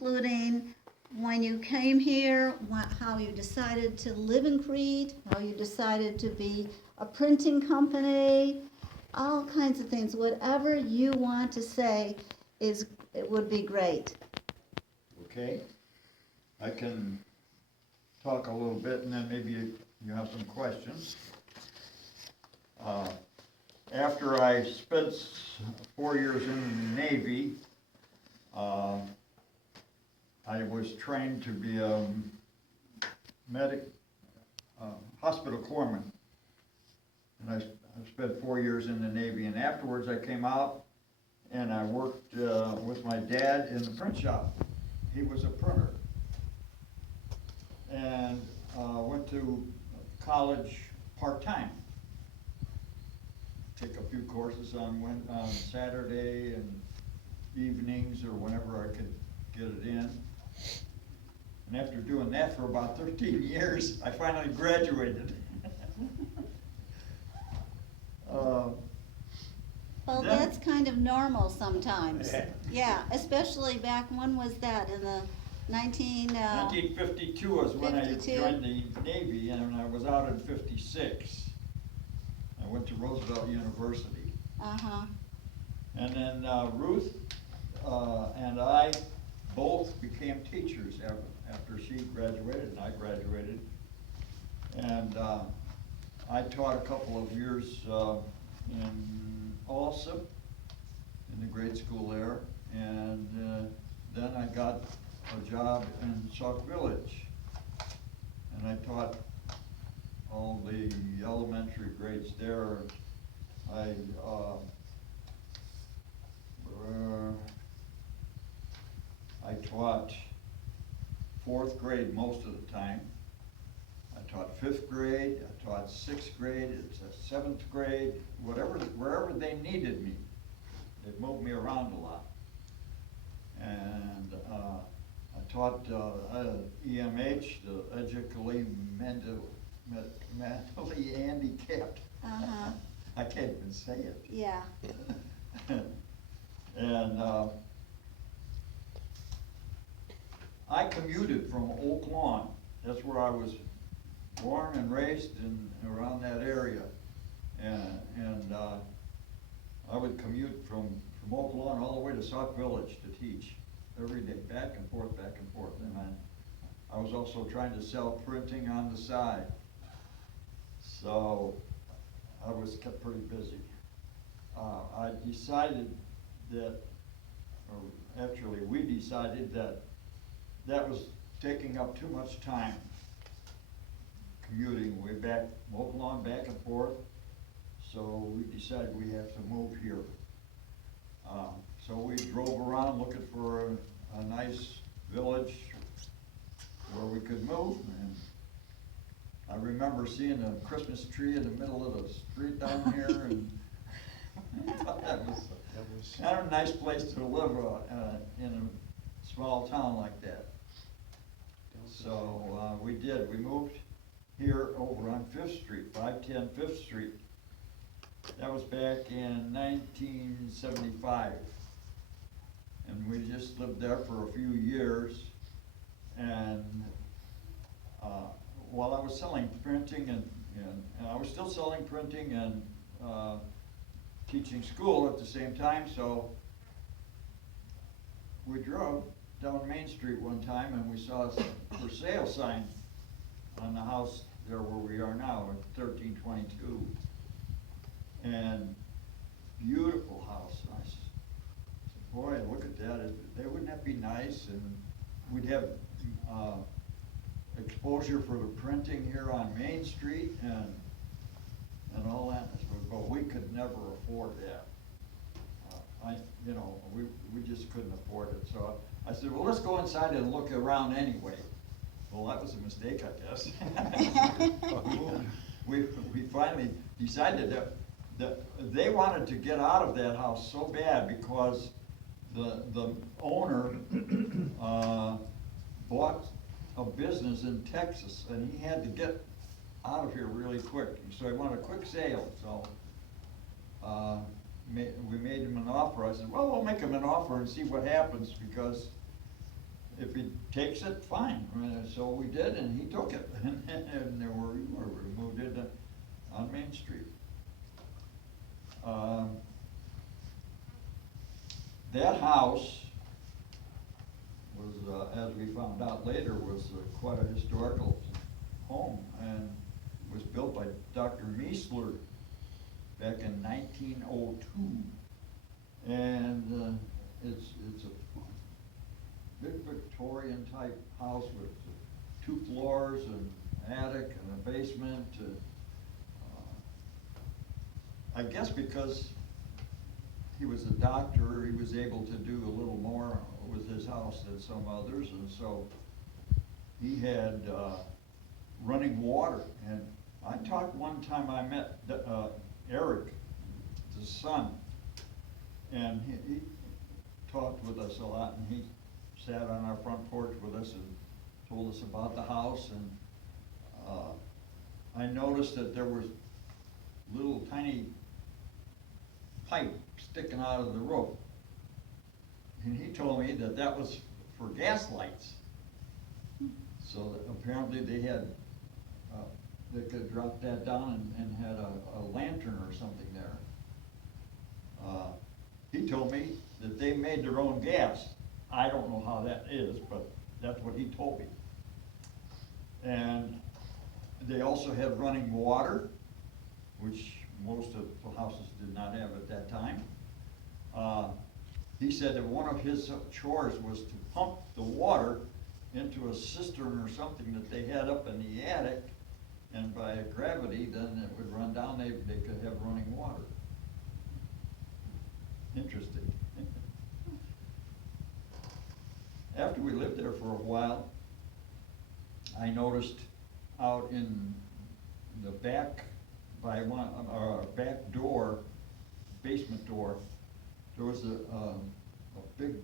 including when you came here, how you decided to live in Crete, how you decided to be a printing company, all kinds of things. Whatever you want to say it would be great. Okay, I can talk a little bit and then maybe you have some questions. After I spent 4 years in the Navy, I was trained to be a hospital corpsman. And I spent 4 years in the Navy, and afterwards I came out and I worked with my dad in the print shop. He was a printer. And went to college part-time. Take a few courses on Saturday and evenings or whenever I could get it in. And after doing that for about 13 years, I finally graduated. Well, that's kind of normal sometimes. Yeah, especially back, when was that, in the 1952 was when I 52? joined the Navy, and I was out in 56. I went to Roosevelt University. Uh-huh. And then Ruth and I both became teachers after she graduated and I graduated. And I taught a couple of years in Alsip, in the grade school there, and then I got a job in Sauk Village, and I taught all the elementary grades there. I taught 4th grade most of the time. I taught 5th grade, I taught 6th grade, it's a 7th grade, wherever they needed me. They moved me around a lot. And I taught EMH, the educally mentally handicapped. Uh-huh. I can't even say it. Yeah. And I commuted from Oak Lawn. That's where I was born and raised around that area. And I would commute from Oak Lawn all the way to Sauk Village to teach every day, back and forth, back and forth. And I was also trying to sell printing on the side. So I was kept pretty busy. I decided that, or actually we decided that was taking up too much time, commuting way back, Oak Lawn, back and forth. So we decided we have to move here. So we drove around looking for a nice village where we could move. And I remember seeing a Christmas tree in the middle of the street down here, and I thought that was kind of a nice place to live in a small town like that. So we did. We moved here over on 5th Street, 510 5th Street. That was back in 1975. And we just lived there for a few years. And while I was selling printing and I was still selling printing and teaching school at the same time, so we drove down Main Street one time and we saw a for sale sign on the house there where we are now at 1322. And beautiful house. I said, boy, look at that. Wouldn't that be nice? And we'd have exposure for the printing here on Main Street and all that. But we could never afford that. We just couldn't afford it. So I said, well, let's go inside and look around anyway. Well, that was a mistake, I guess. we finally decided that they wanted to get out of that house so bad because the owner bought a business in Texas and he had to get out of here really quick. So he wanted a quick sale. So we made him an offer. I said, well, we'll make him an offer and see what happens, because if he takes it, fine. So we did, and he took it, and there we moved it on Main Street. That house was, as we found out later, was quite a historical home, and was built by Dr. Meisler back in 1902. And it's a big Victorian type house with 2 floors, and an attic and a basement. I guess because he was a doctor, he was able to do a little more with his house than some others, and so he had running water. And I talked one time, I met Eric, his son, and he talked with us a lot, and he sat on our front porch with us and told us about the house. And I noticed that there was little tiny pipe sticking out of the roof, and he told me that that was for gas lights. So that apparently they had they could drop that down and had a lantern or something there. He told me that they made their own gas. I don't know how that is, but that's what he told me. And they also had running water, which most of the houses did not have at that time. He said that one of his chores was to pump the water into a cistern or something that they had up in the attic, and by gravity, then it would run down, they could have running water. Interesting. After we lived there for a while, I noticed out in the back, by our back door, basement door, there was a big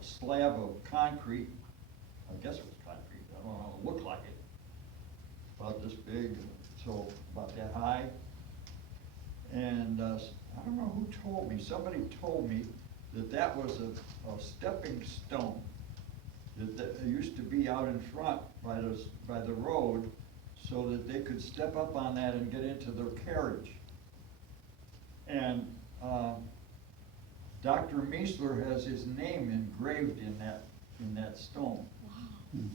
slab of concrete. I guess it was concrete, I don't know, it looked like it. About this big, so about that high. And I don't know who told me, somebody told me that that was a stepping stone that used to be out in front by the road, so that they could step up on that and get into their carriage. And Dr. Meisler has his name engraved in that stone. Wow.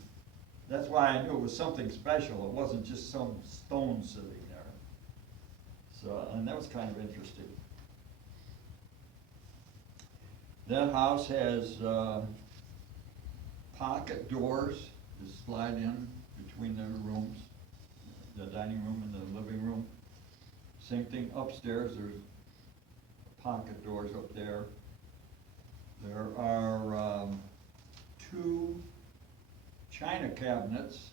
That's why I knew it was something special. It wasn't just some stone sitting there. So, and that was kind of interesting. That house has pocket doors to slide in between the rooms, the dining room and the living room. Same thing upstairs, there's pocket doors up there. There are 2 china cabinets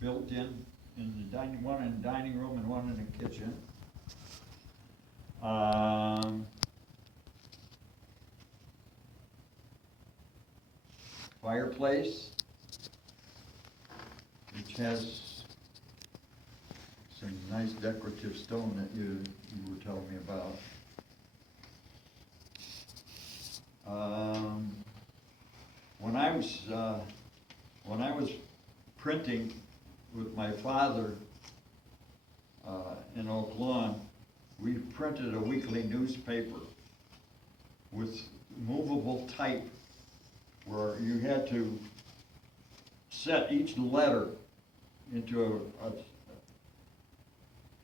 built in the dining, one in the dining room and one in the kitchen. Fireplace, which has some nice decorative stone that you were telling me about. When I was printing with my father in Oak Lawn, we printed a weekly newspaper with movable type, where you had to set each letter into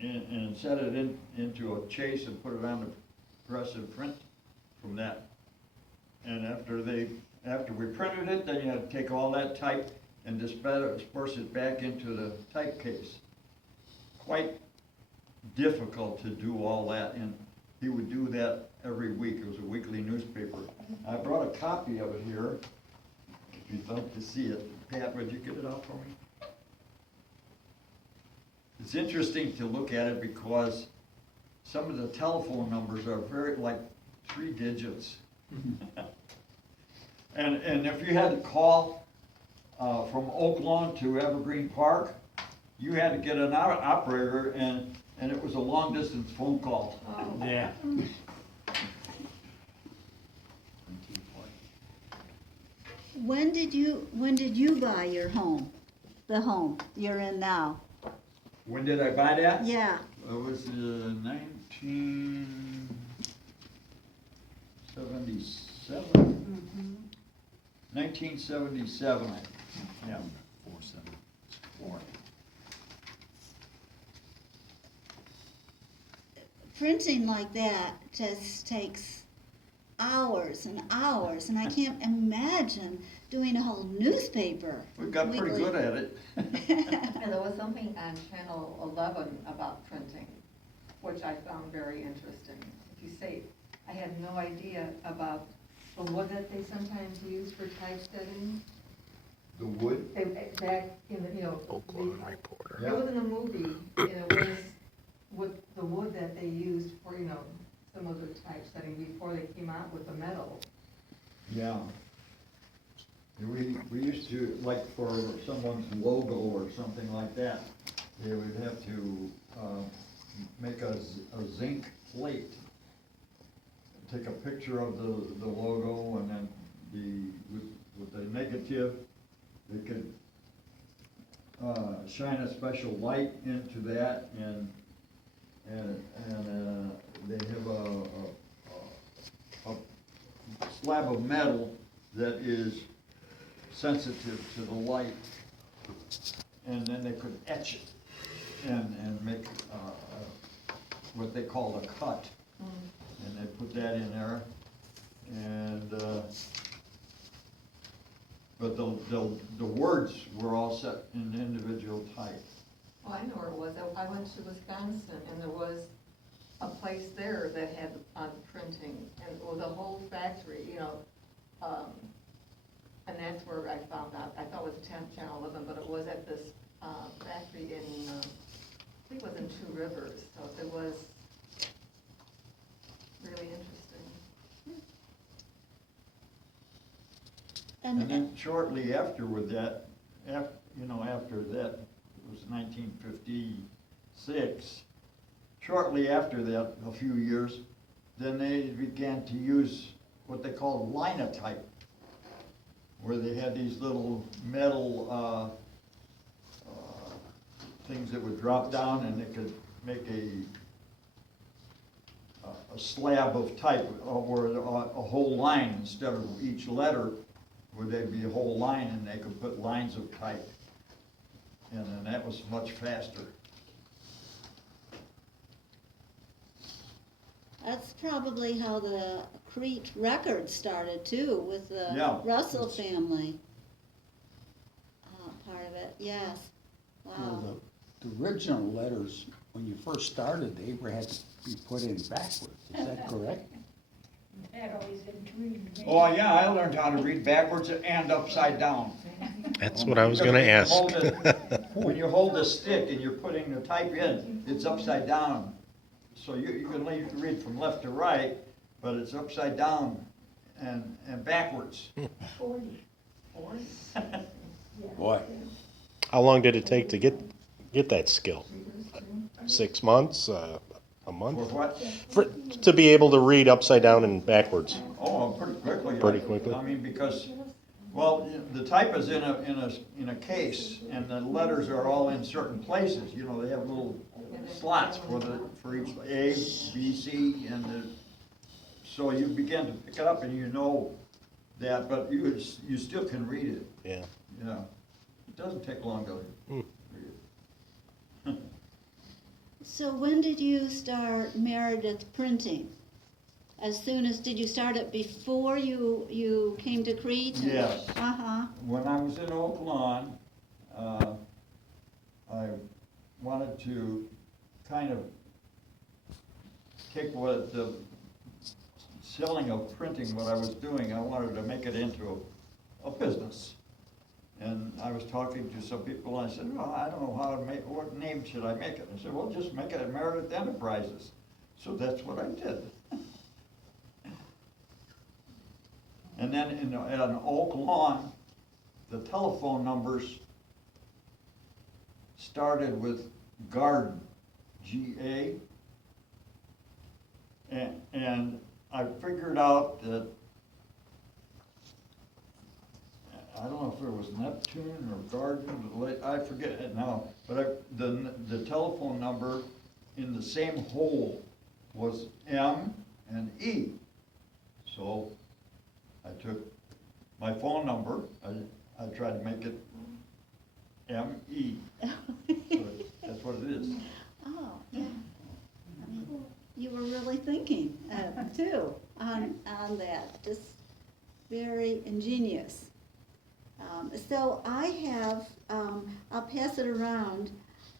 and set it into a chase and put it on the press and print from that. And after we printed it, then you had to take all that type and disperse it back into the type case. Quite difficult to do all that, and he would do that every week. It was a weekly newspaper. I brought a copy of it here, if you'd like to see it. Pat, would you get it out for me? It's interesting to look at it because some of the telephone numbers are very, like 3 digits. And if you had to call from Oak Lawn to Evergreen Park, you had to get an operator, and it was a long distance phone call. Oh. Yeah. When did you buy your home? The home you're in now? When did I buy that? Yeah. It was 1977. Mm-hmm. 1977, yeah. 474. Printing like that just takes hours and hours, and I can't imagine doing a whole newspaper. We got pretty weekly. good at it. And there was something on Channel 11 about printing, which I found very interesting. If you say, I had no idea about the wood that they sometimes use for typesetting. The wood? They, back in the, Oklahoma Reporter. it was in a movie, and it was with the wood that they used for, some of the typesetting before they came out with the metal. Yeah. We used to, like for someone's logo or something like that, they would have to make a zinc plate. Take a picture of the logo, and then with the negative, they could shine a special light into that, and they have a slab of metal that is sensitive to the light, and then they could etch it and make what they call a cut. And they put that in there, and but the words were all set in individual type. Well, I know where it was. I went to Wisconsin, and there was a place there that had printing, and it was a whole factory, and that's where I found out. I thought it was Channel 11, but it was at this factory in, I think it was in Two Rivers, so it was really interesting. And then shortly after with that, after that, it was 1956, shortly after that, a few years, then they began to use what they call linotype, where they had these little metal things that would drop down, and they could make a slab of type, or a whole line instead of each letter, where there'd be a whole line, and they could put lines of type, and then that was much faster. That's probably how the Crete record started too, with the Yeah. Russell family. Part of it, yes. Wow. Well, the original letters, when you first started, they had to be put in backwards. Is that correct? That always intrigued me. Oh, yeah, I learned how to read backwards and upside down. That's what I was gonna ask. When you hold the stick and you're putting the type in, it's upside down. So you can read from left to right, but it's upside down and backwards. 40. Boy, How long did it take to get that skill? 6 months, a For month? what? To be able to read upside down and backwards. Oh, pretty quickly. Pretty quickly. I mean, because, well, the type is in a case, and the letters are all in certain places. They have little slots for each A, B, C, so you begin to pick it up, and you know that, but you still can read it. Yeah. Yeah, it doesn't take long to read it. So when did you start Merideth printing? Did you start it before you came to Crete? Yes. Uh-huh. When I was in Oak Lawn, I wanted to kind of take what the selling of printing, what I was doing, I wanted to make it into a business. And I was talking to some people, and I said, well, I don't know how to make, what name should I make it? I said, well, just make it Merideth Enterprises. So that's what I did. And then in Oak Lawn, the telephone numbers started with garden, G-A. And I figured out that I don't know if it was Neptune or Garden, I forget it now, but the telephone number in the same hole was M and E. So I took my phone number, I tried to make it M-E. So that's what it is. Oh, yeah. I mean, you were really thinking, too, on that, just very ingenious. So I have, I'll pass it around,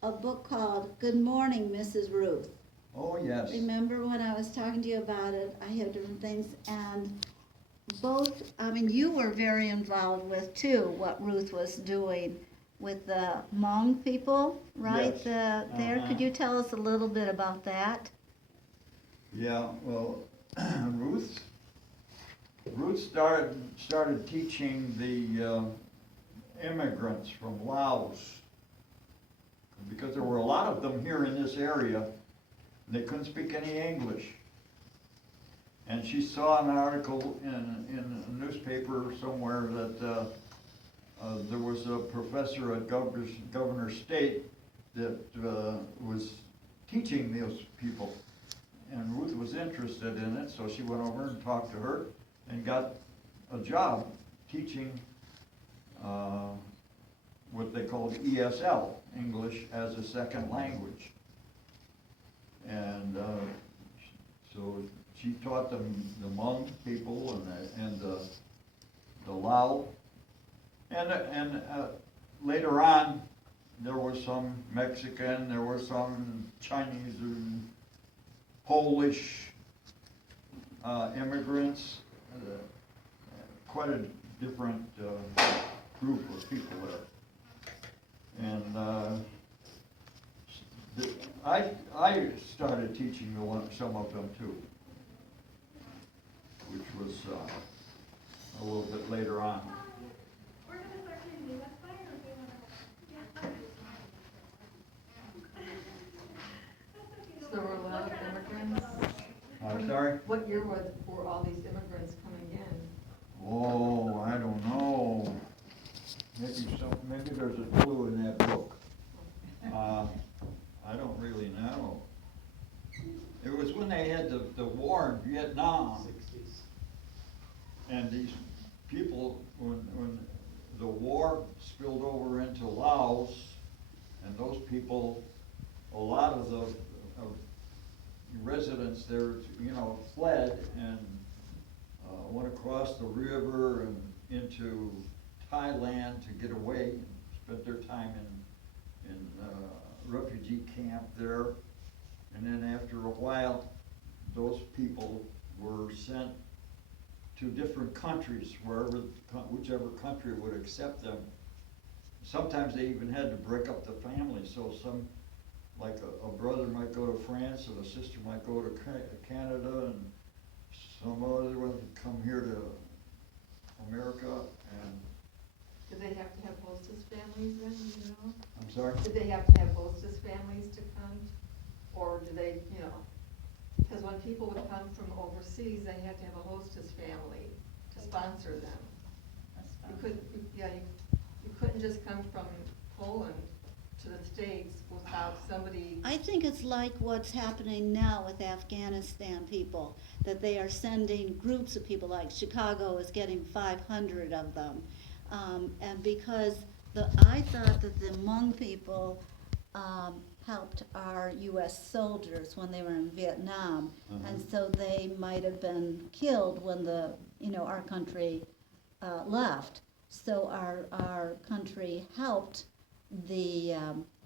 a book called Good Morning, Mrs. Ruth. Oh, yes. Remember when I was talking to you about it, I have different things, and both, I mean, you were very involved with, too, what Ruth was doing with the Hmong people, right? Yes. There, could you tell us a little bit about that? Yeah, well, Ruth started teaching the immigrants from Laos, because there were a lot of them here in this area, and they couldn't speak any English. And she saw an article in a newspaper somewhere that there was a professor at Governor State that was teaching those people. And Ruth was interested in it, so she went over and talked to her and got a job teaching what they called ESL, English as a Second Language. And so she taught them the Hmong people and the Lao. And later on, there was some Mexican, there were some Chinese and Polish immigrants, quite a different group of people there. And I started teaching some of them too, which was a little bit later on. So there were a lot of immigrants. I'm sorry? What year were all these immigrants coming in? Oh, I don't know. Maybe there's a clue in that book. I don't really know. It was when they had the war in Vietnam. 60s. And these people, when the war spilled over into Laos, and those people, a lot of the residents there, fled and went across the river and into Thailand to get away, and spent their time in refugee camp there. And then after a while, those people were sent to different countries, whichever country would accept them. Sometimes they even had to break up the family, so some, like a brother might go to France and a sister might go to Canada, and some other one would come here to America. And Did they have to have hostess families then, you know? I'm sorry? Did they have to have hostess families to come? Or do they, because when people would come from overseas, they had to have a hostess family to sponsor them. You couldn't just come from Poland to the States without somebody. I think it's like what's happening now with Afghanistan people, that they are sending groups of people, like Chicago is getting 500 of them. And because I thought that the Hmong people helped our U.S. soldiers when they were in Vietnam, and so they might have been killed when our country left. So our country helped the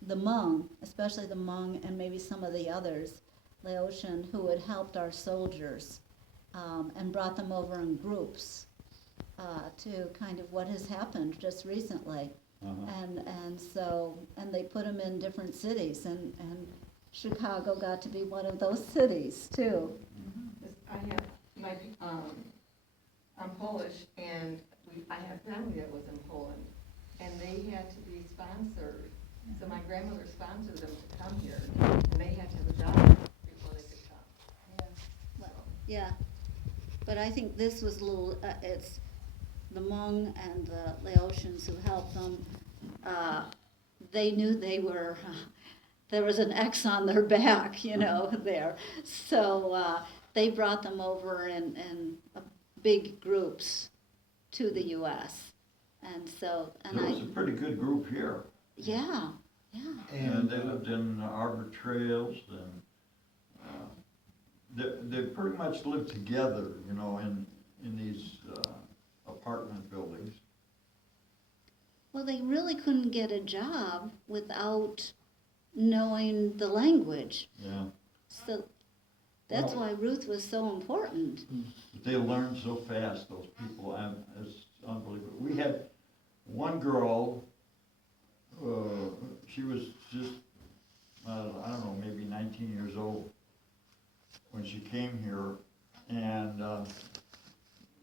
Hmong, especially the Hmong and maybe some of the others, Laotian, who had helped our soldiers and brought them over in groups to kind of what has happened just recently. And they put them in different cities, and Chicago got to be one of those cities too. I'm Polish, and I have family that was in Poland, and they had to be sponsored. So my grandmother sponsored them to come here, and they had to have a job before they could come. Yeah, but I think this was a little, the Hmong and the Laotians who helped them, they knew they were, there was an X on their back, you know, there. So they brought them over in big groups to the U.S. And so, and There was a pretty good group here. yeah. And they lived in Arbor Trails, and they pretty much lived together, you know, in these apartment buildings. Well, they really couldn't get a job without knowing the language. Yeah. So that's why Ruth was so important. But they learned so fast, those people, and it's unbelievable. We had one girl, she was just, I don't know, maybe 19 years old when she came here, and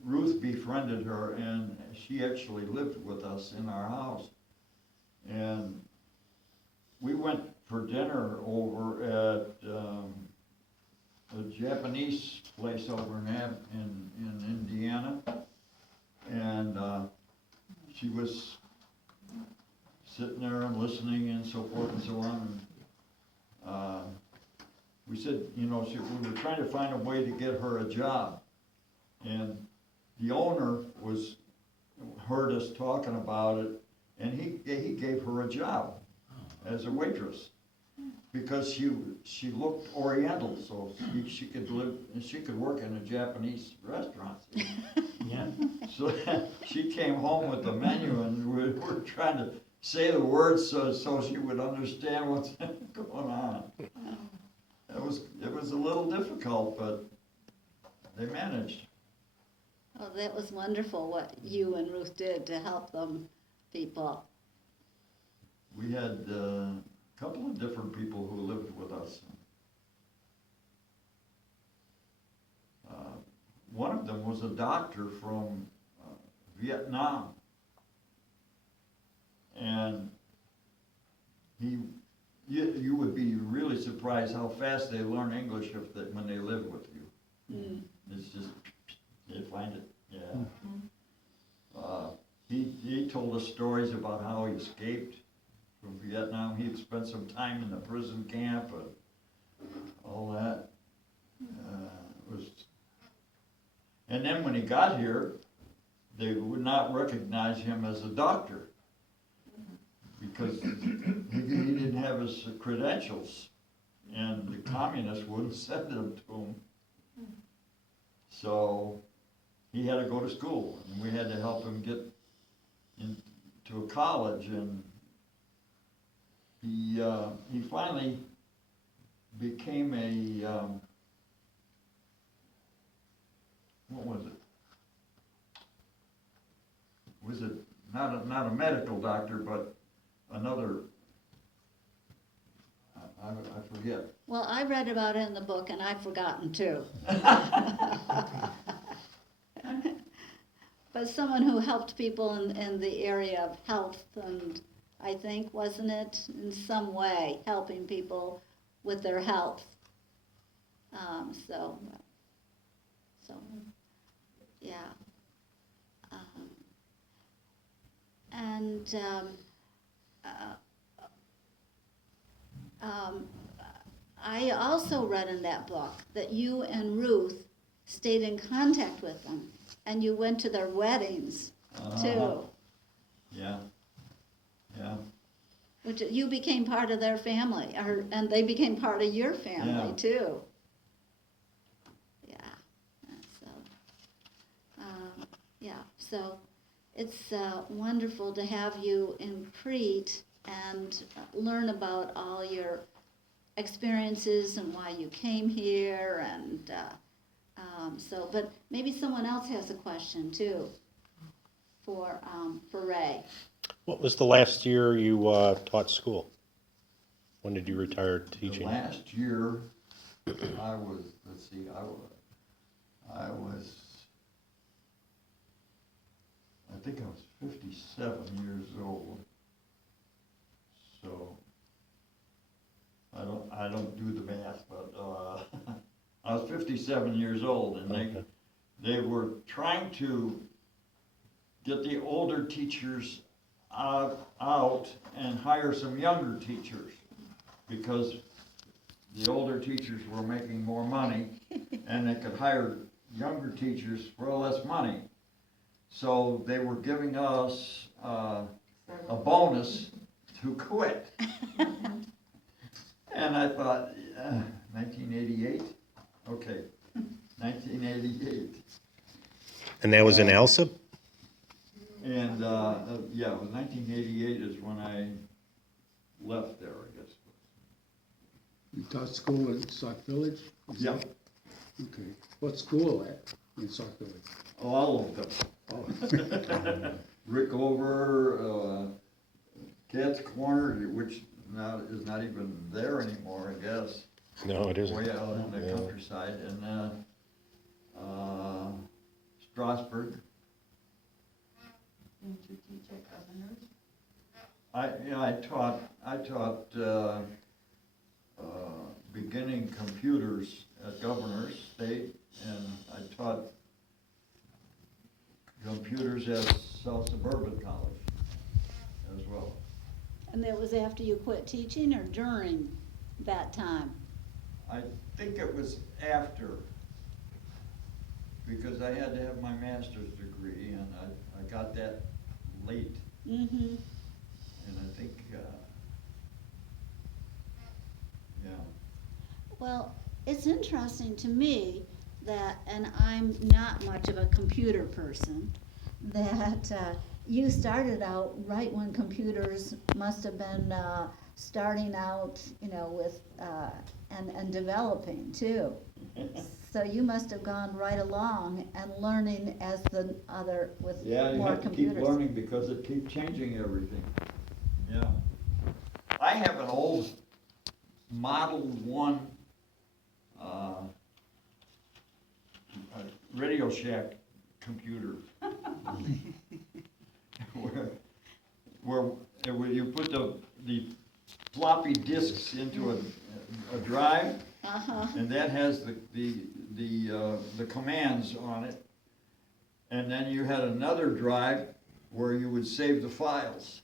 Ruth befriended her, and she actually lived with us in our house. And we went for dinner over at a Japanese place over in Indiana, and she was sitting there and listening and so forth and so on. And we said, you know, we were trying to find a way to get her a job, and the owner heard us talking about it, and he gave her a job as a waitress, because she looked Oriental, so she could work in a Japanese restaurant. Yeah. So she came home with the menu, and we're trying to say the words so she would understand what's going on. It was a little difficult, but they managed. Oh, that was wonderful what you and Ruth did to help them people. We had a couple of different people who lived with us. One of them was a doctor from Vietnam, and you would be really surprised how fast they learn English when they live with you. Mm. It's just, they find it, yeah. He told us stories about how he escaped from Vietnam. He had spent some time in the prison camp and all that. And then when he got here, they would not recognize him as a doctor because he didn't have his credentials, and the communists wouldn't send them to him. So he had to go to school, and we had to help him get into a college, and he finally became a what was it? Was it not a medical doctor, but another? I forget. Well, I read about it in the book, and I've forgotten too. But someone who helped people in the area of health, and I think, wasn't it, in some way, helping people with their health? So, yeah. I also read in that book that you and Ruth stayed in contact with them, and you went to their weddings too. Yeah. Which you became part of their family, and they became part of your family too. So it's wonderful to have you in Crete and learn about all your experiences and why you came here, and but maybe someone else has a question too for Ray. What was the last year you taught school? When did you retire teaching? The last year, I was 57 years old. So I don't do the math, but I was 57 years old, and Okay. they were trying to get the older teachers out and hire some younger teachers, because the older teachers were making more money, and they could hire younger teachers for less money. So they were giving us a bonus to quit. And I thought, 1988? Okay, 1988. And that was in Alsip? And, yeah, it was 1988 is when I left there, I guess. You taught school in Sauk Village? Is Yeah, that- Okay. What school at, in Sauk Village? all of them. Oh. Rickover, Cat's Corner, which now is not even there anymore, I guess. No, it isn't. Way out in the Yeah. countryside, and, Strasburg. Didn't you teach at Governors? I taught, beginning computers at Governor's State, and I taught computers at South Suburban College as well. And that was after you quit teaching or during that time? I think it was after, because I had to have my master's degree, and I got that late, Mm-hmm. and I think, yeah. Well, it's interesting to me that, and I'm not much of a computer person, that you started out right when computers must have been starting out, you know, with, and developing too. So you must have gone right along and learning as the other, with Yeah, you more have to keep computers. learning because it keeps changing everything. Yeah. I have an old Model 1 Radio Shack computer. where you put the floppy disks into a drive, Uh-huh. and that has the commands on it. And then you had another drive where you would save the files.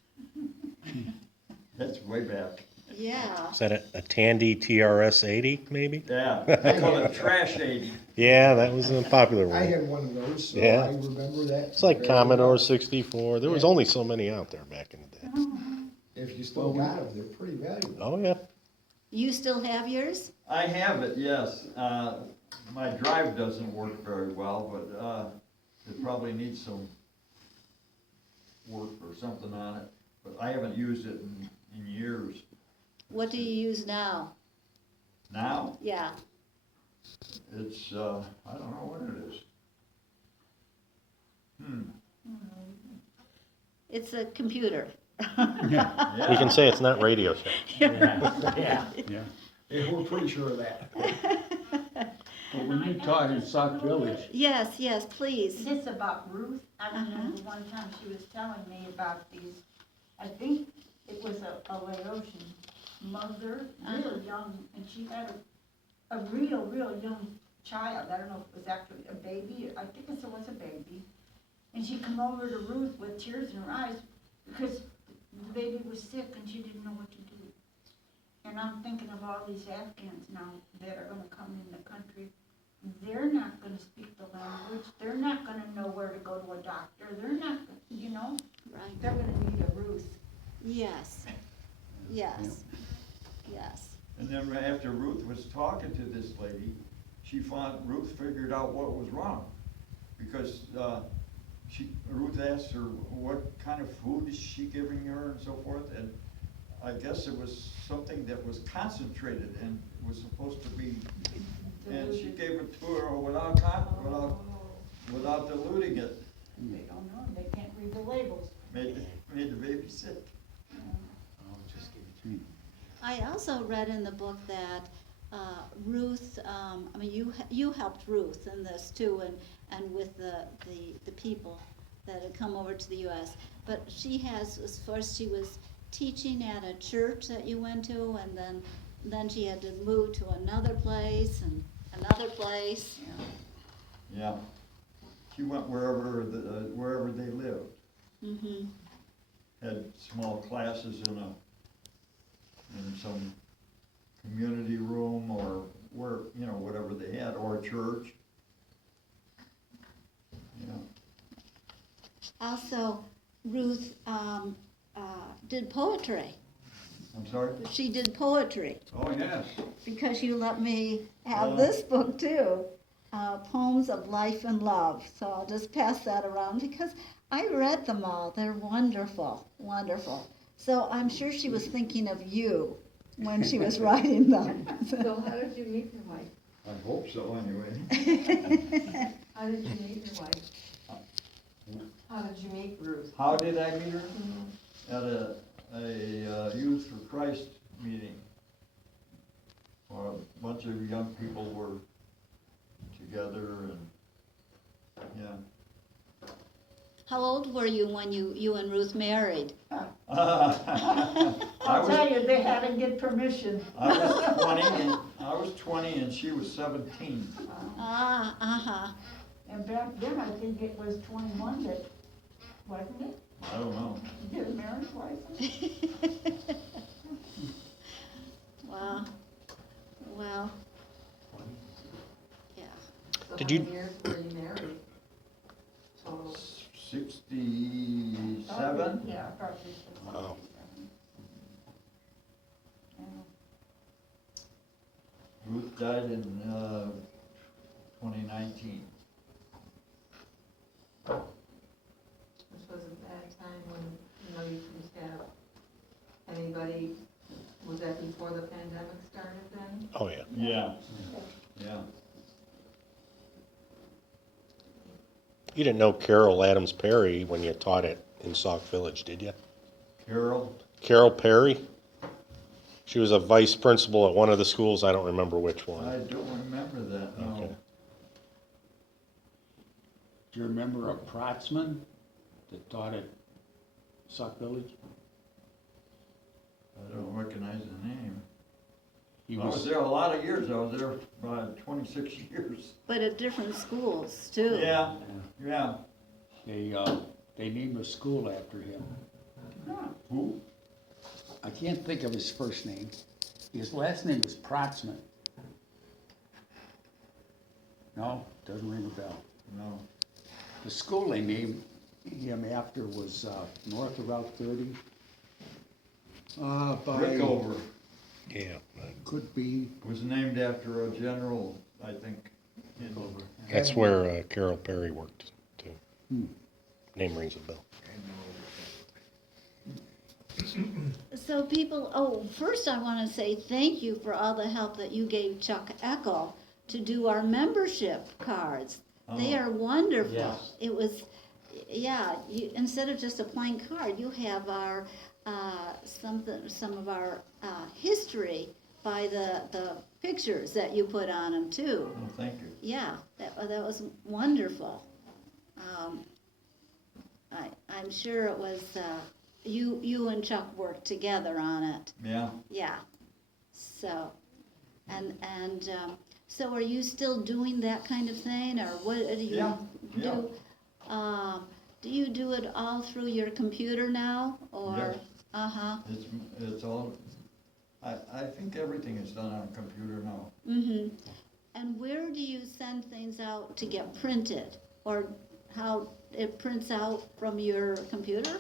That's way back. Yeah. Is that a Tandy TRS 80, maybe? Yeah, they call it Trash 80. Yeah, that was a popular I one. had one of those, so Yeah. I remember that. It's like very Commodore well. 64. There was Yeah. only so many out there back in the day. If you still got them, they're pretty valuable. Oh, yeah. You still have yours? I have it, yes. My drive doesn't work very well, but it probably needs some work or something on it. But I haven't used it in years. What do you use now? Now, Yeah. it's, I don't know what it is. It's a computer. We can say it's not Radio Shack. Yeah, Yeah. yeah, we're pretty sure of that. But when you taught in Sauk Village, Yes, yes, please. This about Ruth, I remember one time she was telling me about these, I think it was a Laotian mother, real young, and she had a real young child, I don't know if it was actually a baby, I think it was a baby. And she come over to Ruth with tears in her eyes, because the baby was sick and she didn't know what to do. And I'm thinking of all these Afghans now that are gonna come in the country. They're not gonna speak the language, they're not gonna know where to go to a doctor, they're not, you know, Right. they're gonna need a Ruth. Yes. Yes. Yes. And then after Ruth was talking to this lady, Ruth figured out what was wrong. Because Ruth asked her what kind of food is she giving her and so forth, and I guess it was something that was concentrated and was supposed to be, and she gave it to her without diluting it. They don't know, they can't read the labels. Made the baby sick. I also read in the book that Ruth, I mean, you helped Ruth in this too, and with the people that had come over to the U.S. But she has, first she was teaching at a church that you went to, and then she had to move to another place and another place. Yeah. she went wherever they lived. Mm-hmm. Had small classes in some community room or where, whatever they had, or a church. Yeah. Also, Ruth did poetry. I'm sorry? She did poetry, Oh, yes. because you let me have Yeah. this book too, Poems of Life and Love. So I'll just pass that around because I read them all. They're wonderful, wonderful. So I'm sure she was thinking of you when she was writing them. So how did you meet your wife? I hope so, anyway. How did you meet your wife? How did you meet Ruth? How did I meet her? At a Youth for Christ meeting. Where a bunch of young people were together and, yeah. How old were you when you and Ruth married? I'll tell you, they had to get permission. I was 20 and she was 17. Ah, uh-huh. And back then, I think it was 21 that, wasn't it? I don't know. You get a marriage license? Wow. Well, yeah. So Did how you- many years were you married? Total. 67? Yeah, probably. Wow. Ruth died in 2019. This was at that time when, you couldn't have anybody, was that before the pandemic started then? Oh, yeah. Yeah. Yeah. You didn't know Carol Adams Perry when you taught it in Sauk Village, did you? Carol? Carol Perry? She was a vice principal at one of the schools, I don't remember which I one. don't remember that, no. Okay. Do you remember a Protzman that taught at Sauk Village? I don't recognize the name. He I was there a lot of years. I was there about 26 years. But at different schools too. Yeah, yeah. They named a school after him. Who? I can't think of his first name. His last name was Protzman. No, doesn't ring a bell. No. The school they named him after was north of Route 30. By Rickover Yeah. could be was named after a general, I think. Rickover. That's where Carol Perry worked, too. Hmm. Name rings a bell. So people, first I want to say thank you for all the help that you gave Chuck Eckel to do our membership cards. They Oh. are wonderful. Yes. It was, yeah, instead of just a plain card, you have our, some of our history by the pictures that you put on them too. Oh, thank you. Yeah, that was wonderful. I'm sure it was, you and Chuck worked together on it. Yeah. Yeah. So, so are you still doing that kind of thing, or what do you Yeah, yeah. do? Do you do it all through your computer now, or? Yes. Uh-huh. It's all, I think everything is done on a computer now. Mm-hmm. And where do you send things out to get printed, or how it prints out from your computer?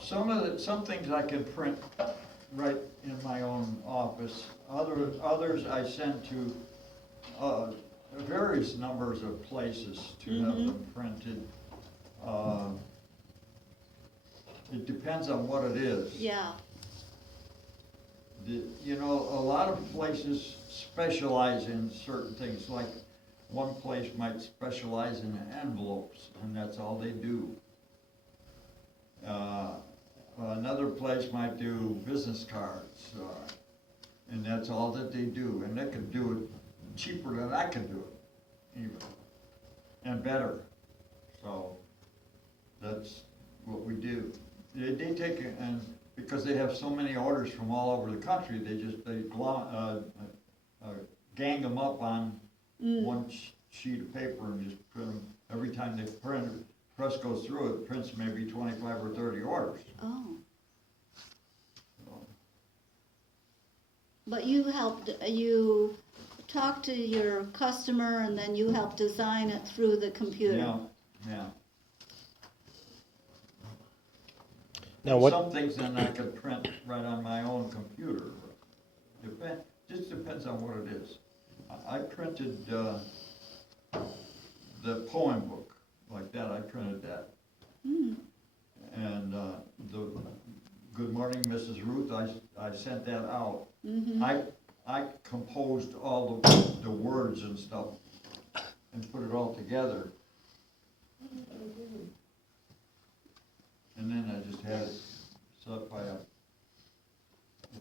Some things I can print right in my own office. Others I send to various numbers of places to have them printed. It depends on what it is. Yeah. A lot of places specialize in certain things, like one place might specialize in envelopes, and that's all they do. Another place might do business cards, and that's all that they do, and they can do it cheaper than I can do it, even, and better. So, that's what we do. They take it, and because they have so many orders from all over the country, they gang them up on one sheet of paper and just print them. Every time they press goes through, it prints maybe 25 or 30 orders. Oh, So, but you talk to your customer and then you help design it through the computer? yeah, yeah. Now, what, Some things then I could print right on my own computer. Just depends on what it is. I printed, the poem book, like that, I printed that. Hmm. And, the Good Morning, Mrs. Ruth, I sent that out. Mm-hmm. I composed all the words and stuff and put it all together. And then I just had it set by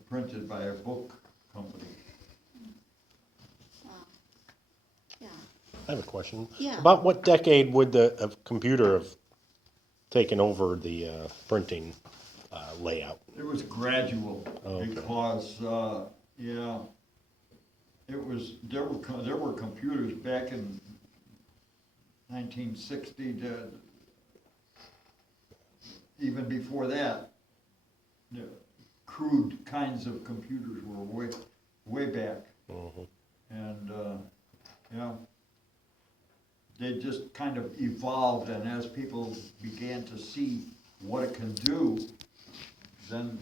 printed by a book company. Yeah, I have a question. Yeah. About what decade would the computer have taken over the printing layout? It was gradual Okay. because, yeah, there were computers back in 1960 to, even before that. The crude kinds of computers were way back. Mhm. And, yeah, they just kind of evolved, and as people began to see what it can do, then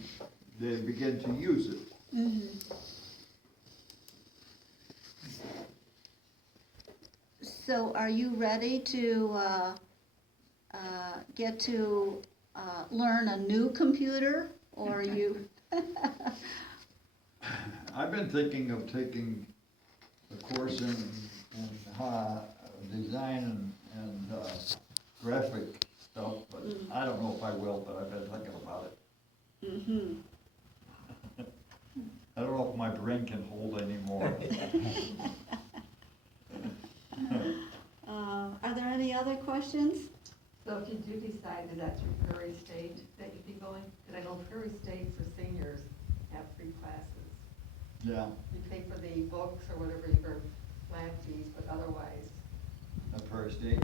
they began to use it. mm-hmm. So are you ready to, get to, learn a new computer, or are you? I've been thinking of taking a course in design and graphic stuff, but I don't know if I will, but I've been thinking about it. Mm-hmm. I don't know if my brain can hold anymore. Are there any other questions? So if you do decide that that's your Prairie State that you'd be going, because I know Prairie State for seniors have free classes. Yeah, You pay for the books or whatever your flat fees, but otherwise. at Prairie State.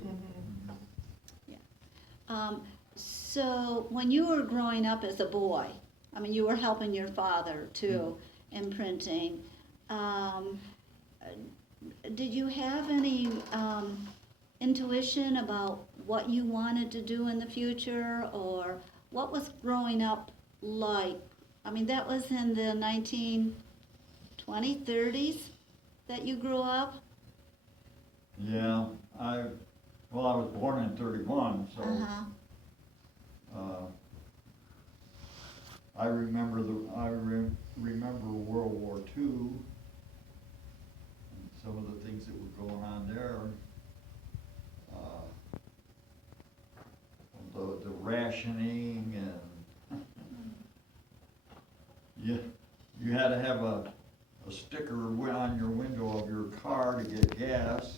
Mhm. So when you were growing up as a boy, I mean, you were helping your father too in printing. Did you have any intuition about what you wanted to do in the future, or what was growing up like? I mean, that was in the 1920s, 30s that you grew up? Yeah, I was born in 31, so. Uh-huh. I remember remember World War II, and some of the things that were going on there. The rationing, and you had to have a sticker on your window of your car to get gas,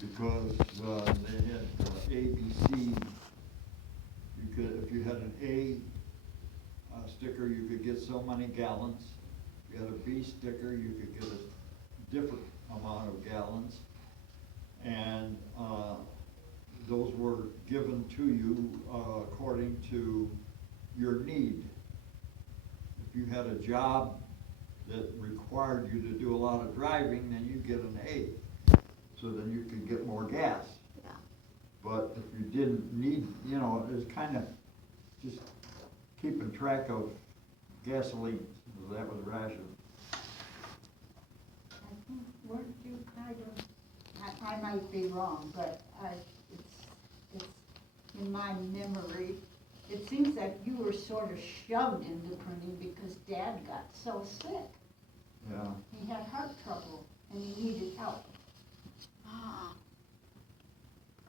because they had A, B, C. If you had an A sticker, you could get so many gallons. If you had a B sticker, you could get a different amount of gallons. And those were given to you according to your need. If you had a job that required you to do a lot of driving, then you get an A. So then you could get more gas. Yeah. But if you didn't need, it was kind of just keeping track of gasoline. That was ration. I think, weren't you kind of, I might be wrong, but it's in my memory, it seems that you were sort of shoved into printing because Dad got so sick. Yeah. He had heart trouble and he needed help. Ah.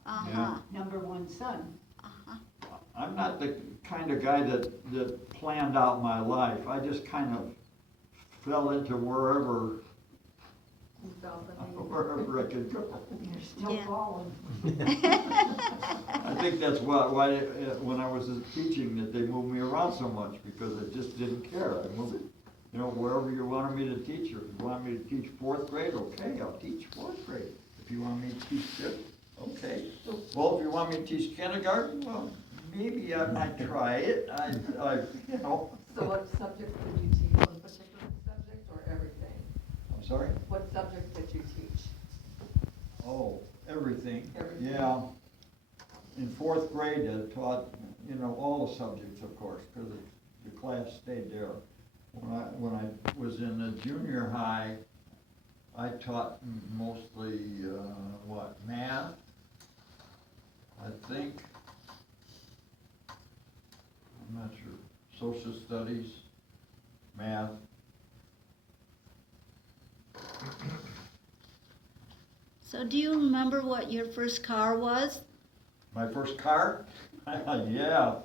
Uh-huh. Number one son. Uh-huh. I'm not the kind of guy that planned out my life. I just kind of fell into wherever You felt the need. wherever I could go. You're still Yeah. falling. I think that's why when I was teaching, that they moved me around so much, because I just didn't care. I moved, wherever you wanted me to teach, or if you wanted me to teach 4th grade, okay, I'll teach 4th grade. If you want me to teach it, okay. Well, if you want me to teach kindergarten, well, maybe I might try it. You know, So what subject did you teach, one particular subject or everything? I'm sorry? What subject did you teach? Oh, everything. Everything. Yeah. In fourth grade, I taught, you know, all the subjects, of course, because the class stayed there. When I was in the junior high, I taught mostly, math, I think. I'm not sure, social studies, math. So do you remember what your first car was? My first car? Yeah.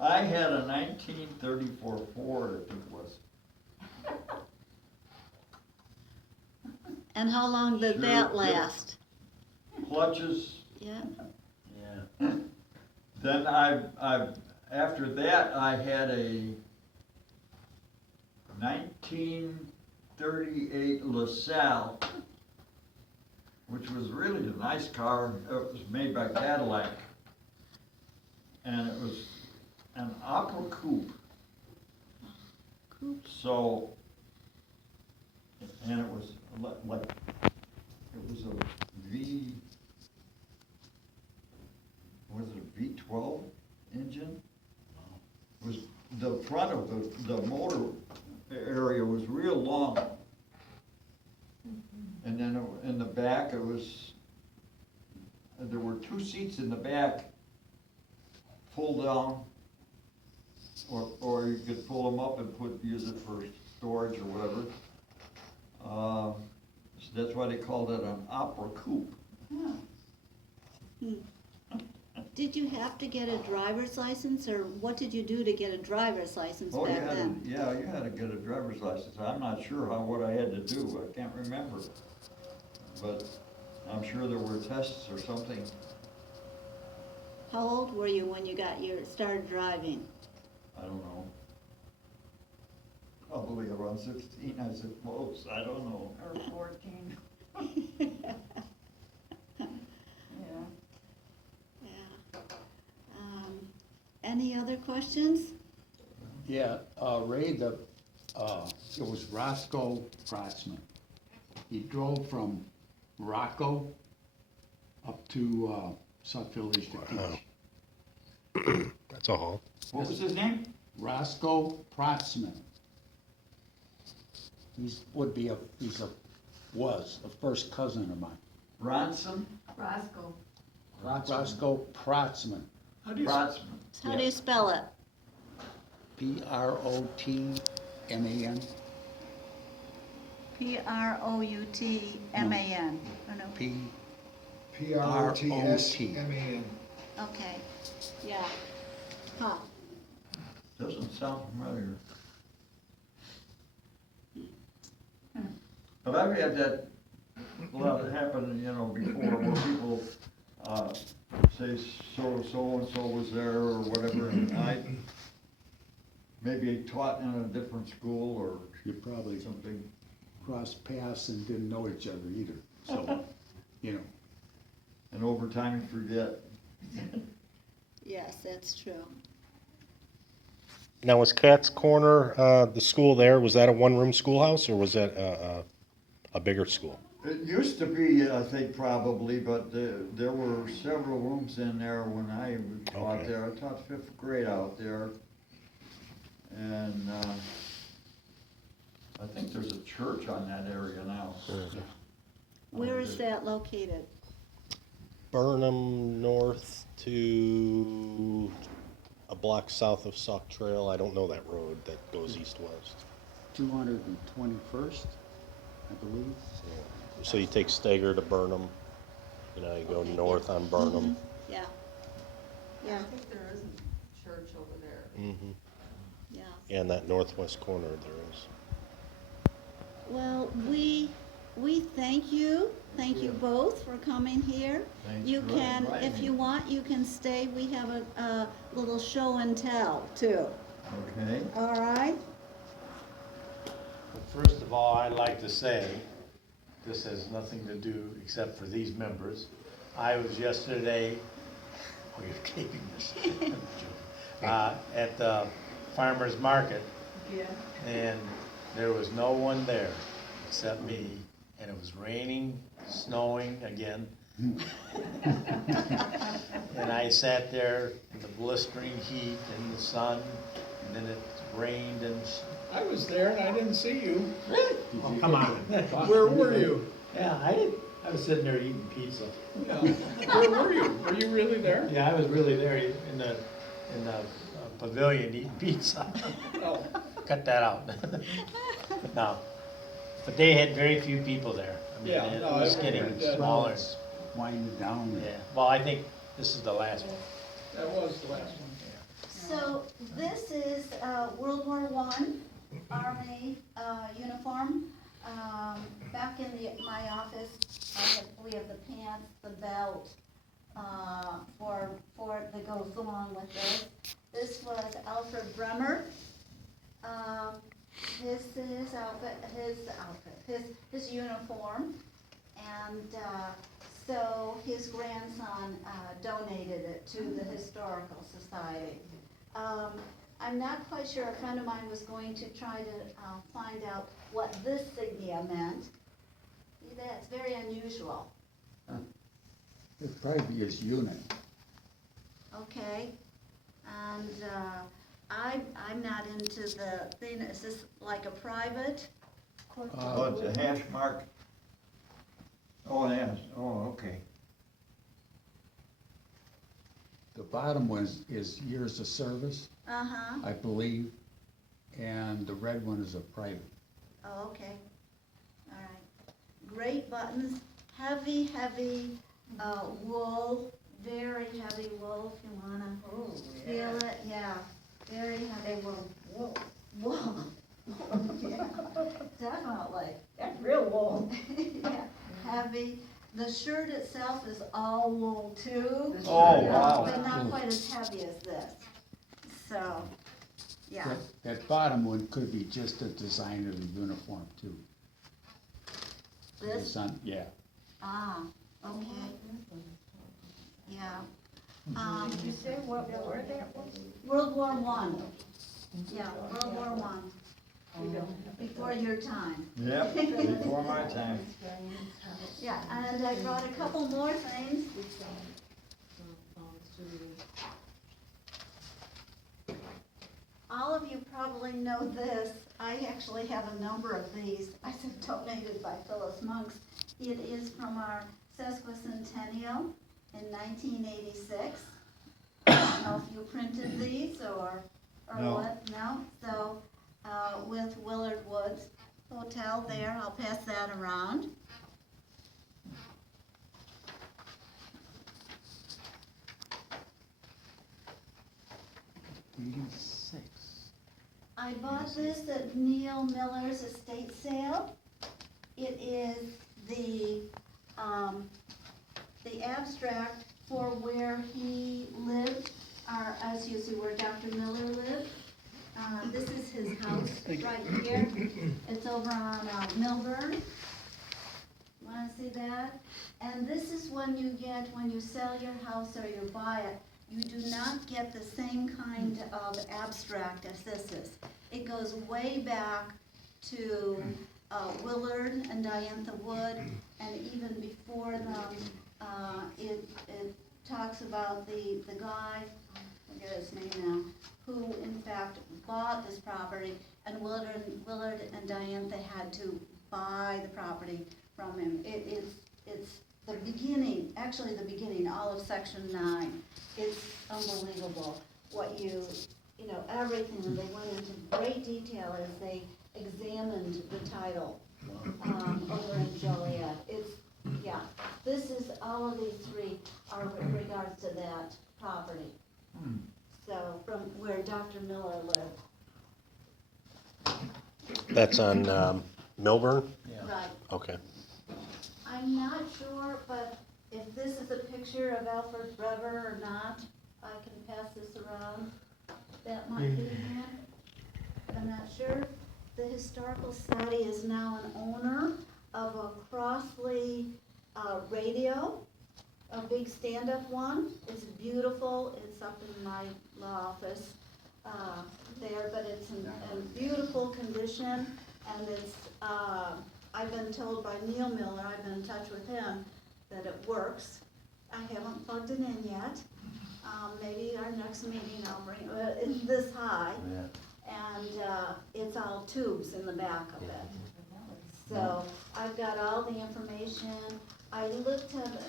I had a 1934 Ford, I think it was. And how long did Sure, that yep. last? Clutches. Yeah, Yeah. Then after that, I had a 1938 LaSalle, which was really a nice car. It was made by Cadillac. And it was an opera coupe. Coupe. So, and it was like, it was a was it a V12 engine? It was, the front of the motor area was real long. And then in the back, it was, there were two seats in the back, pull down, or you could pull them up and use it for storage or whatever. So that's why they called it an opera coupe. Did you have to get a driver's license, or what did you do to get a driver's license Oh, back then? you had to get a driver's license. I'm not sure what I had to do, I can't remember. But I'm sure there were tests or something. How old were you when you started driving? I don't know. Probably around 16, I suppose, I don't know. Or 14. Yeah. Yeah. Any other questions? Yeah, Ray, it was Roscoe Protzman. He drove from Rocco up to South Village to teach. That's a haul. What was his name? Roscoe Protzman. Was a first cousin of mine. Ronson? Roscoe. Roscoe Protzman. Protzman. How do you spell it? Protman. Proutman. Or no? Protsman. Okay, yeah. Huh. Doesn't sound familiar. But I've had that, a lot of happen, you know, before, where people, say so-and-so was there or whatever, and I maybe taught in a different school or You probably something. crossed paths and didn't know each other either, so, you know. And over time you forget. Yes, that's true. Now, was Cat's Corner, the school there, was that a one-room schoolhouse, or was that a bigger school? It used to be, I think, probably, but there were several rooms in there when I taught Okay. there. I taught fifth grade out there. And I think there's a church on that area now. Where is that located? Burnham North to a block south of Sauk Trail. I don't know that road that goes east-west. 221st, I believe. So you take Stager to Burnham, you know, you go Okay, north yeah. on Burnham. Yeah, I yeah, think there is a church over there. Mm-hmm. yeah. And that northwest corner there is. Well, we thank you both for coming here. Thanks You for can, inviting if me. you want, you can stay, we have a little show and tell too, Okay. all right? But first of all, I'd like to say this has nothing to do except for these members. I was yesterday, oh, you're taping this. At the farmer's market, Yeah. and there was no one there except me, and it was raining, snowing again. And I sat there in the blistering heat and the sun, and then it rained and, I was there and I didn't see you. really? Oh, come on. Where were you? Yeah, I was sitting there eating pizza. Yeah. Where were you? Were you really there? Yeah, I was really there in the pavilion eating pizza. Oh. Cut that out. No, but they had very few people there. I mean, Yeah, it no, was I getting remember that. smaller. Winding down. Yeah, well, I think this is the last one. That was the last one. So this is World War I Army uniform. Back in my office, we have the pants, the belt that goes along with this. This was Alfred Bremer. His uniform, and so his grandson donated it to the Historical Society. I'm not quite sure, a friend of mine was going to try to find out what this signia meant. That's very unusual, It'd probably be his unit. okay? And I'm not into the thing, is this like a private? Oh, it's a hash mark. Oh, yes, oh, okay. The bottom one is years of service, Uh-huh, I believe, and the red one is a private. oh, okay, all right. Great buttons, heavy wool, very heavy wool, if you wanna Oh, feel it, yeah, very heavy wool. Wool. Yeah, definitely. That's real wool. Yeah, heavy. The shirt itself is all wool too. Oh, you know, wow. But not quite as heavy as this. So, yeah. That bottom one could be just a design of the uniform too. This, Yeah. ah, okay. Yeah. Did you say what war that was? World War I. Yeah, World War I. Before your time. Yep, before my time. Yeah, and I brought a couple more things. All of you probably know this. I actually have a number of these. I said donated by Phyllis Monks. It is from our sesquicentennial in 1986. I don't know if you printed these or No. what. No? So, with Willard Woods Hotel there, I'll pass that around. I bought this at Neil Miller's estate sale. It is the abstract for where he lived, or as you see, where Dr. Miller lived. This is his house right here. It's over on Milburn. Wanna see that? And this is when you sell your house or you buy it, you do not get the same kind of abstract as this is. It goes way back to Willard and Diantha Wood, and even before them, it talks about the guy, I forget his name now, who in fact bought this property, and Willard and Diantha had to buy the property from him. It's the beginning, actually the beginning, all of section 9. It's unbelievable what you know, everything, and they went into great detail as they examined the title over in Joliet. Yeah, this is, all of these three are in regards to that property. So, from where Dr. Miller lived. That's on Milburn? Right. Okay. I'm not sure, but if this is a picture of Alfred Brever or not, I can pass this around. That might be him. I'm not sure. The Historical Society is now an owner of a Crossley radio, a big stand-up one. It's beautiful. It's up in my law office there, but it's in beautiful condition, and it's, I've been told by Neil Miller, I've been in touch with him, that it works. I haven't plugged it in yet. Maybe our next meeting I'll bring, it's this high, and it's all tubes in the back of it. So I've got all the information. I looked at,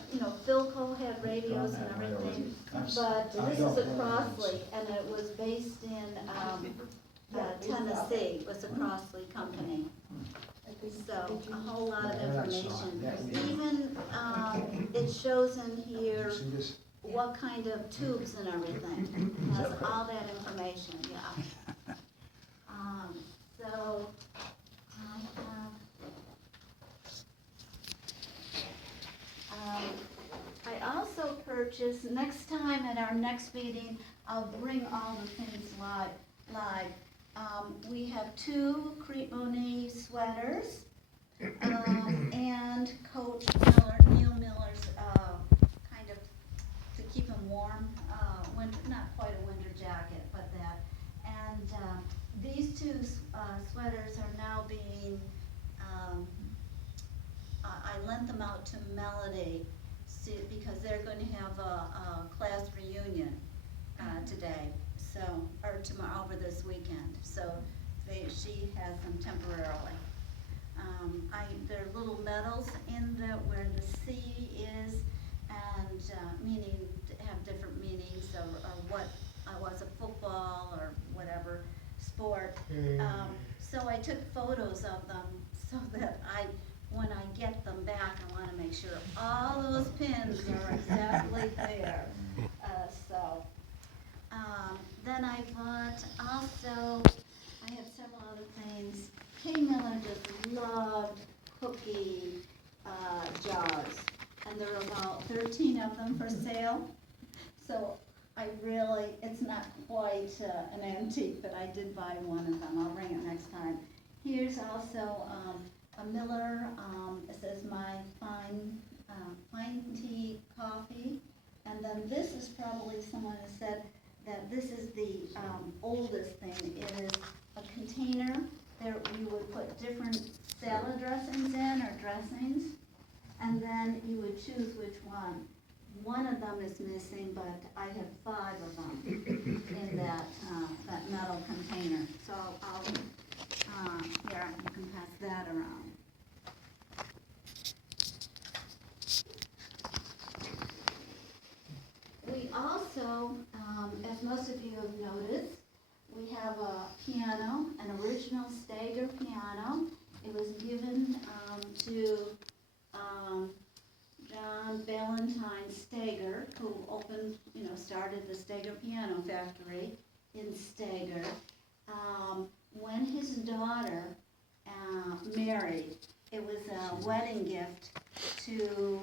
Philco had radios and everything, but this is a Crossley, and it was based in Tennessee. It was a Crossley company. So a whole lot of information. Even it shows in here what kind of tubes and everything. It has all that information, yeah. So I also purchased, next time at our next meeting, I'll bring all the things live. We have 2 Crete Monet sweaters, and Coach Neil Miller's, kind of to keep him warm, winter, not quite a winter jacket, but that. And these 2 sweaters are now being, I lent them out to Melody, because they're going to have a class reunion today, so, or tomorrow, over this weekend. So she has them temporarily. There are little medals in where the C is, and meaning, have different meanings, or what was a football or whatever sport. So I took photos of them so that when I get them back, I want to make sure all those pins are exactly there. Then I bought also, I have several other things. Kay Miller just loved cookie jars, and there are about 13 of them for sale. So it's not quite an antique, but I did buy one of them. I'll bring it next time. Here's also a Miller, it says my fine tea coffee. And then this is probably, someone has said that this is the oldest thing. It is a container. There you would put different salad dressings in, or dressings, and then you would choose which one. One of them is missing, but I have 5 of them in that metal container. So here, you can pass that around. We also, as most of you have noticed, we have a piano, an original Steger piano. It was given to John Valentine Steger, who started the Steger Piano Factory in Steger. When his daughter married, it was a wedding gift to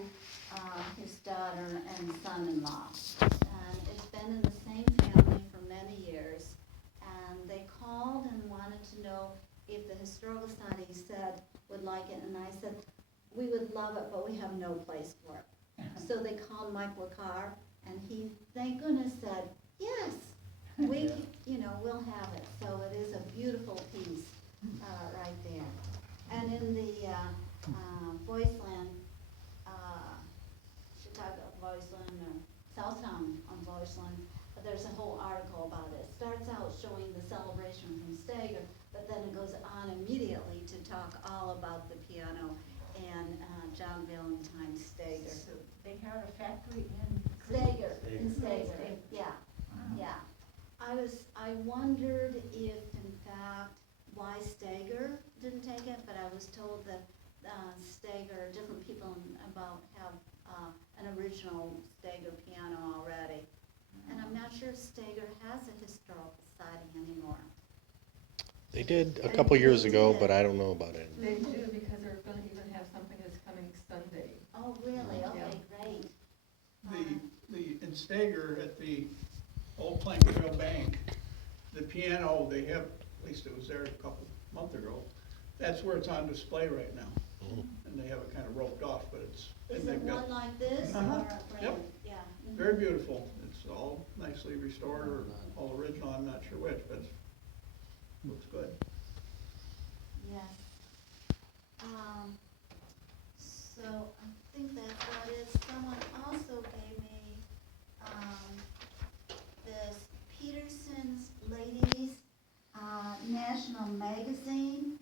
his daughter and son-in-law. And it's been in the same family for many years. And they called and wanted to know if the Historical Society would like it. And I said, we would love it, but we have no place for it. So they called Mike Wacar, and he, thank goodness, said, yes, we'll have it. So it is a beautiful piece right there. And in the Voiceland, Chicago Voiceland, or Southtown on Voiceland, there's a whole article about it. It starts out showing the celebration from Steger, but then it goes on immediately to talk all about the piano and John Valentine Steger. So they had a factory in Steger, in Steger, Steger. yeah, yeah. I wondered if, in fact, why Steger didn't take it, but I was told that Steger, different people have an original Steger piano already. And I'm not sure if Steger has a historical society anymore. They did a couple years ago, but I don't know about it. They do, because they're gonna even have something that's coming Sunday. Oh, really? Okay, Yeah. great. In Stager, at the old Plainfield Bank, the piano, they have, at least it was there a month ago, that's where it's on display right now. and they have it kind of roped off, but it's, Is and it they've got, one like this or Uh-huh. a brand? Yep. Yeah. Mhm. very beautiful. It's all nicely restored or all original, I'm not sure which, but it looks good. Yes. So I think that's about it. Someone also gave me, this Peterson's Ladies, National Magazine.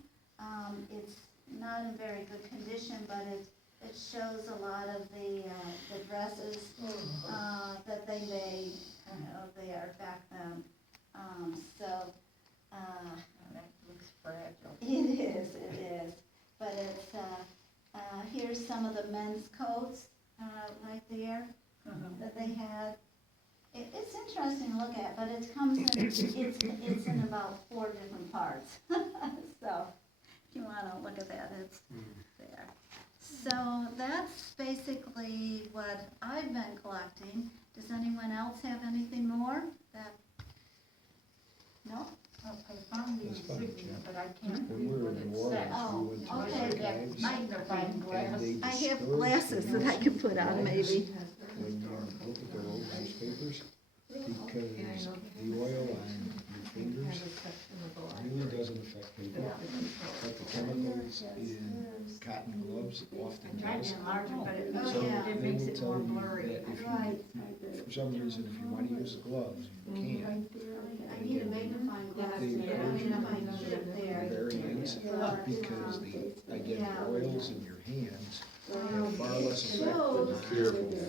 It's not in very good condition, but it shows a lot of the dresses, that they made, there back then. So, That looks fragile. it is, but it's, here's some of the men's coats, right there, that they had. It's interesting to look at, but it comes in, it's in about 4 different parts. So, if you wanna look at that, it's there. So that's basically what I've been collecting. Does anyone else have anything more that, no? Oh, I found the That's fine, insignia, yeah. but I can't When we read were what in it New Orleans, says. Oh, we went to the okay. archives, Magnifying and glass. they I have discouraged glasses the that I can put on notes maybe. when you look at the old newspapers, because the oil on your fingers really doesn't affect paper. But the chemicals in cotton gloves often I tried does. to enlarge it, but it, Oh, So yeah. it they makes will it tell more you blurry. that if Right. you, for some reason, if you wanna use gloves, you can. I need a magnifying glass, They there. encourage you Magnifying to chip use there. variants, because again, the oils in your hands are far less effective on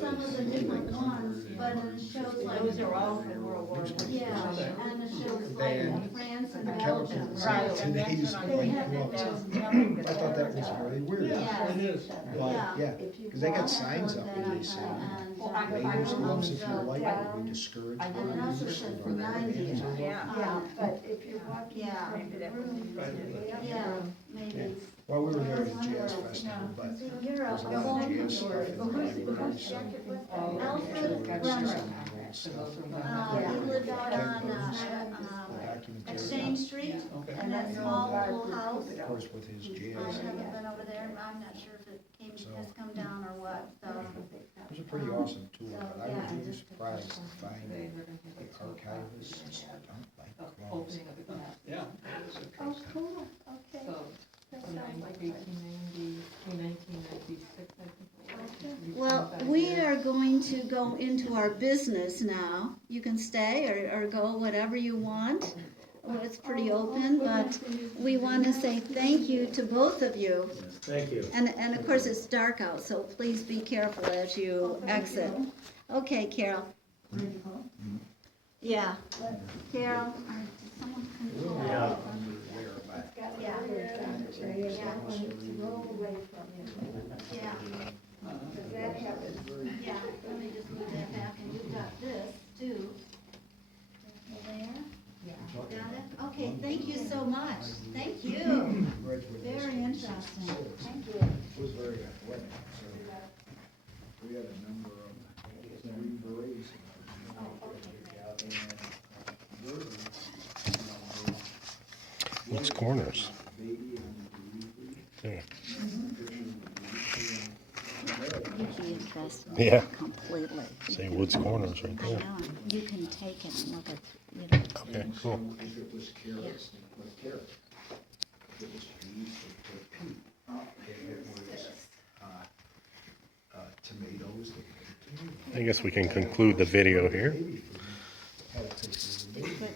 Some of the different ones, but it shows like. Those are all from World War I. Yeah, and it shows like And France and the Belgium. chemicals Right, in and that's today's what I'm white thinking, gloves. that's nothing I but thought that was really weird. Yeah. It is. But, Yeah. yeah, because they got signs up where they say, may use gloves if you're light, we discourage I And it also use says from the our 90s. hands. Yeah, but if you're walking Yeah. from the room, Yeah, maybe. Well, we were there at a jazz festival, but You're there's a lot of jazz stuff in the library, so Alfred Brunner. stuff. He lived out on, Documentary. Exchange Street, Okay. in that small little house. Of course, with his I jazz, haven't been over there, I'm not sure if it has come down or what, so. it was a pretty awesome tour, but I was really surprised to find the archivists don't like gloves. Yeah. Oh, cool, okay. That sounds like fun. 1996, I think. Well, we are going to go into our business now. You can stay or go whatever you want. Well, it's pretty open, but we want to say thank you to both of you. Thank you. And of course, it's dark out, so please be careful as you exit. Okay, Carol. Yeah. Carol, did someone control? Yeah. Yeah. Yeah. That happens. Yeah, let me just move that back, and you've got this too. There? Got it? Okay, thank you so much. Thank you. Very interesting. Thank you. It was very athletic, so we had a number of green berets. Woods Corners. There. You'd be interested. Yeah. Completely. Say Woods Corners right I there. know, you can take it and look at, you know. Okay, cool. If it was carrots, they put carrot. If it was peas, they put pea. If it was, tomatoes, they put tomato. I guess we can conclude the video here. Baby food had a taste of the baby. But,